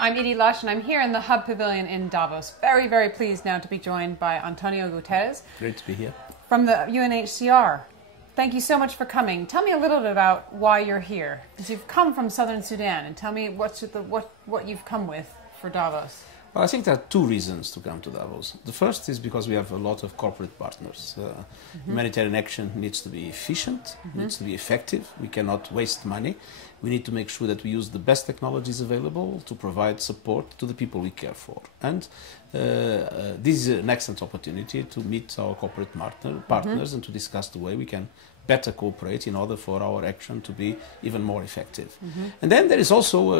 I'm Edie Lush, and I'm here in the Hub Pavilion in Davos. Very, very pleased now to be joined by Antonio Guterres. Great to be here. From the UNHCR. Thank you so much for coming. Tell me a little bit about why you're here. Because you've come from Southern Sudan, and tell me what you've come with for Davos. Well, I think there are two reasons to come to Davos. The first is because we have a lot of corporate partners. Humanitarian action needs to be efficient, needs to be effective. We cannot waste money. We need to make sure that we use the best technologies available to provide support to the people we care for. And this is an excellent opportunity to meet our corporate partners and to discuss the way we can better cooperate in order for our action to be even more effective. And then there is also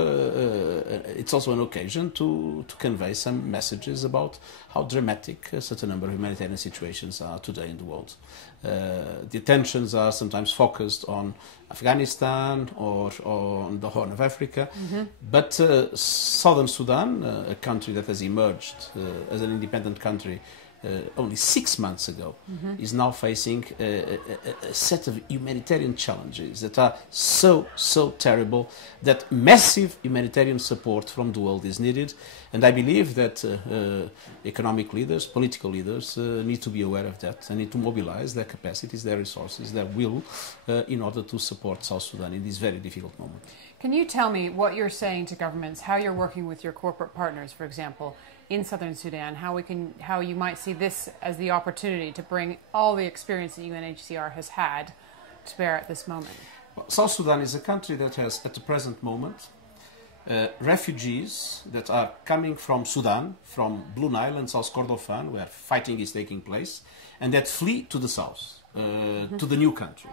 it's also an occasion to convey some messages about how dramatic a certain number of humanitarian situations are today in the world. The attentions are sometimes focused on Afghanistan or on the Horn of Africa, but Southern Sudan, a country that has emerged as an independent country only 6 months ago, is now facing a set of humanitarian challenges that are so terrible that massive humanitarian support from the world is needed. And I believe that economic leaders, political leaders need to be aware of that and need to mobilize their capacities, their resources, their will in order to support South Sudan in this very difficult moment. Can you tell me what you're saying to governments, how you're working with your corporate partners, for example, in Southern Sudan, how you might see this as the opportunity to bring all the experience that UNHCR has had to bear at this moment? Well, South Sudan is a country that has, at the present moment, refugees that are coming from Sudan, from Blue Nile and South Kordofan, where fighting is taking place, and that flee to the south, to the new country.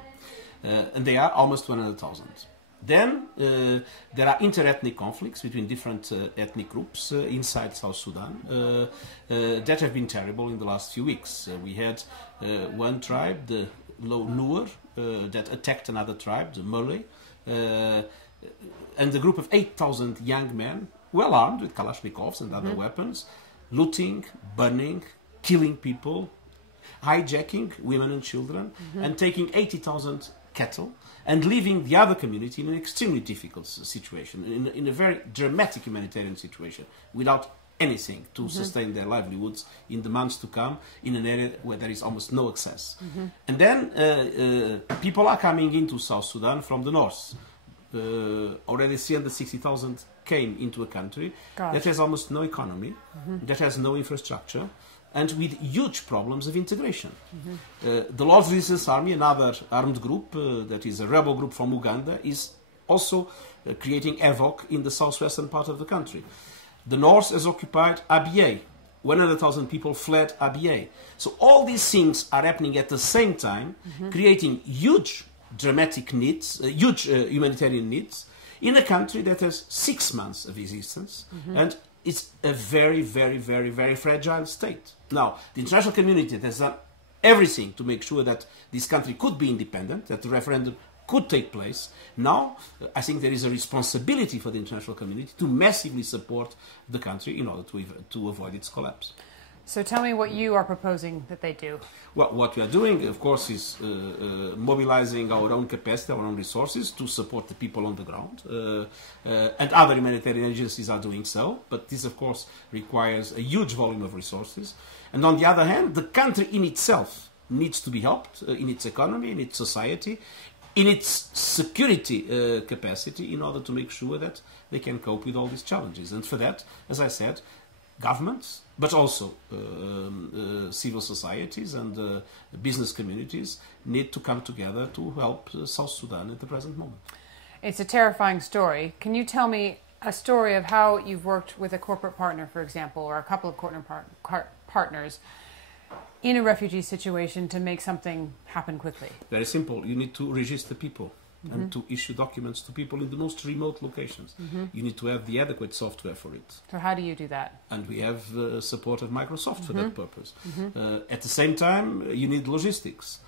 And they are almost 100,000. Then there are inter-ethnic conflicts between different ethnic groups inside South Sudan that have been terrible in the last few weeks. We had one tribe, the Low Nuer, that attacked another tribe, the Malay, and a group of 8,000 young men, well armed with Kalashnikovs and other weapons, looting, burning, killing people, hijacking women and children, and taking 80,000 cattle, and leaving the other community in an extremely difficult situation, in a very dramatic humanitarian situation, without anything to sustain their livelihoods in the months to come, in an area where there is almost no access. And then people are coming into South Sudan from the north. Already 360,000 came into a country that has almost no economy, that has no infrastructure, and with huge problems of integration. The Lord's Resistance Army, another armed group that is a rebel group from Uganda, is also creating havoc in the southwestern part of the country. The north has occupied Abyei. 100,000 people fled Abyei. So all these things are happening at the same time, creating huge dramatic needs, huge humanitarian needs, in a country that has 6 months of existence, and it's a very, very, very, very fragile state. Now, the international community has done everything to make sure that this country could be independent, that the referendum could take place. Now, I think there is a responsibility for the international community to massively support the country in order to avoid its collapse. So tell me what you are proposing that they do. Well, what we are doing, of course, is mobilizing our own capacity, our own resources to support the people on the ground. And other humanitarian agencies are doing so, but this, of course, requires a huge volume of resources. And on the other hand, the country in itself needs to be helped in its economy, in its society, in its security capacity, in order to make sure that they can cope with all these challenges. And for that, as I said, governments, but also civil societies and business communities need to come together to help South Sudan at the present moment. It's a terrifying story. Can you tell me a story of how you've worked with a corporate partner, for example, or a couple of corporate partners in a refugee situation to make something happen quickly? Very simple. You need to register people and to issue documents to people in the most remote locations. You need to have the adequate software for it. So how do you do that? And we have support of Microsoft for that purpose. At the same time, you need logistics.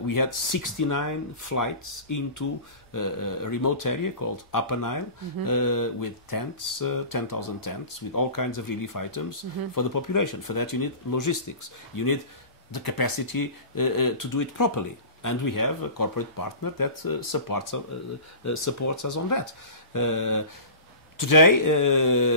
We had 69 flights into a remote area called Upper Nile with tents, 10,000 tents, with all kinds of relief items for the population. For that you need logistics. You need the capacity to do it properly. And we have a corporate partner that supports us on that. Today,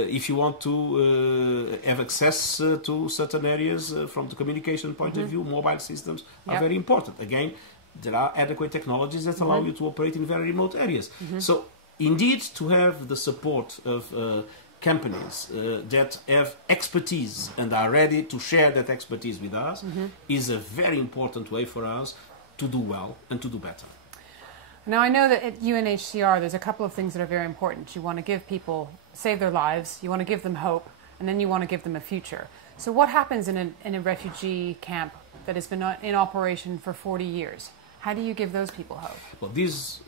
if you want to have access to certain areas from the communication point of view, mobile systems are very important. Again, there are adequate technologies that allow you to operate in very remote areas. So, indeed, to have the support of companies that have expertise and are ready to share that expertise with us is a very important way for us to do well and to do better. Now, I know that at UNHCR there's a couple of things that are very important. You want to give people, save their lives, you want to give them hope, and then you want to give them a future. So what happens in a refugee camp that has been in operation for 40 years? How do you give those people hope? Well, this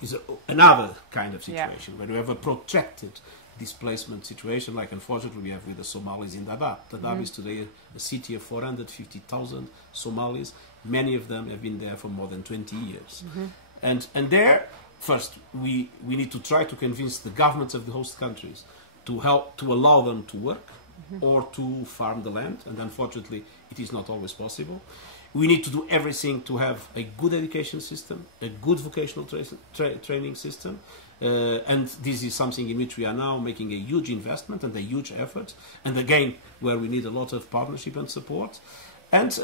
is another kind of situation where you have a protracted displacement situation, like unfortunately we have with the Somalis in Dadaab. Dadaab is today a city of 450,000 Somalis. Many of them have been there for more than 20 years. And there, first, we need to try to convince the governments of the host countries to help, to allow them to work or to farm the land, and unfortunately it is not always possible. We need to do everything to have a good education system, a good vocational training system, and this is something in which we are now making a huge investment and a huge effort, and again, where we need a lot of partnership and support. And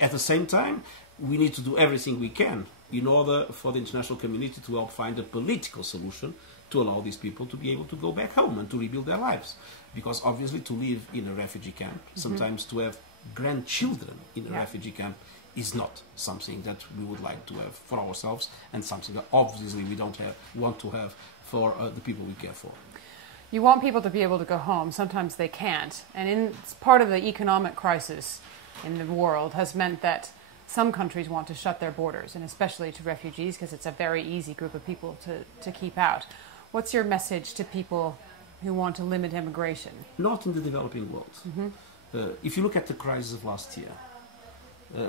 at the same time, we need to do everything we can in order for the international community to help find a political solution to allow these people to be able to go back home and to rebuild their lives. Because obviously to live in a refugee camp, sometimes to have grandchildren in a refugee camp is not something that we would like to have for ourselves, and something that obviously we don't want to have for the people we care for. You want people to be able to go home. Sometimes they can't. And part of the economic crisis in the world has meant that some countries want to shut their borders, and especially to refugees, because it's a very easy group of people to keep out. What's your message to people who want to limit immigration? Not in the developing world. If you look at the crisis of last year,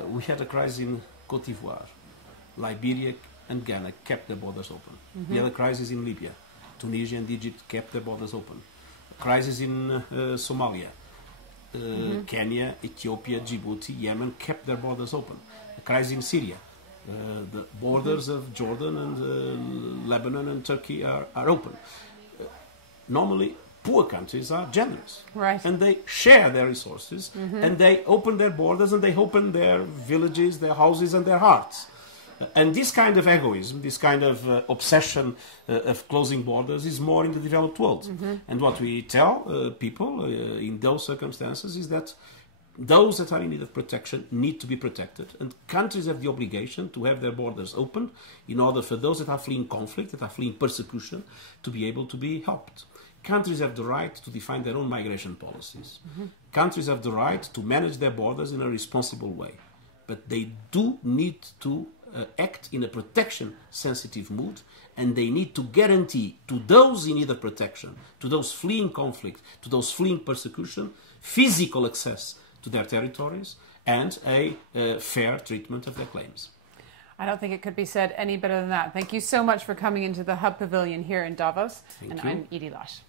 we had a crisis in Cote d'Ivoire. Liberia and Ghana kept their borders open. We had a crisis in Libya. Tunisia and Egypt kept their borders open. A crisis in Somalia. Kenya, Ethiopia, Djibouti, Yemen kept their borders open. A crisis in Syria. The borders of Jordan and Lebanon and Turkey are open. Normally, poor countries are generous. Right. And they share their resources, and they open their borders, and they open their villages, their houses, and their hearts. And this kind of egoism, this kind of obsession of closing borders is more in the developed world. And what we tell people in those circumstances is that those that are in need of protection need to be protected. And countries have the obligation to have their borders open in order for those that are fleeing conflict, that are fleeing persecution, to be able to be helped. Countries have the right to define their own migration policies. Countries have the right to manage their borders in a responsible way. But they do need to act in a protection-sensitive mood, and they need to guarantee to those in need of protection, to those fleeing conflict, to those fleeing persecution, physical access to their territories and a fair treatment of their claims. I don't think it could be said any better than that. Thank you so much for coming into the Hub Pavilion here in Davos. Thank you. I'm Edie Lush.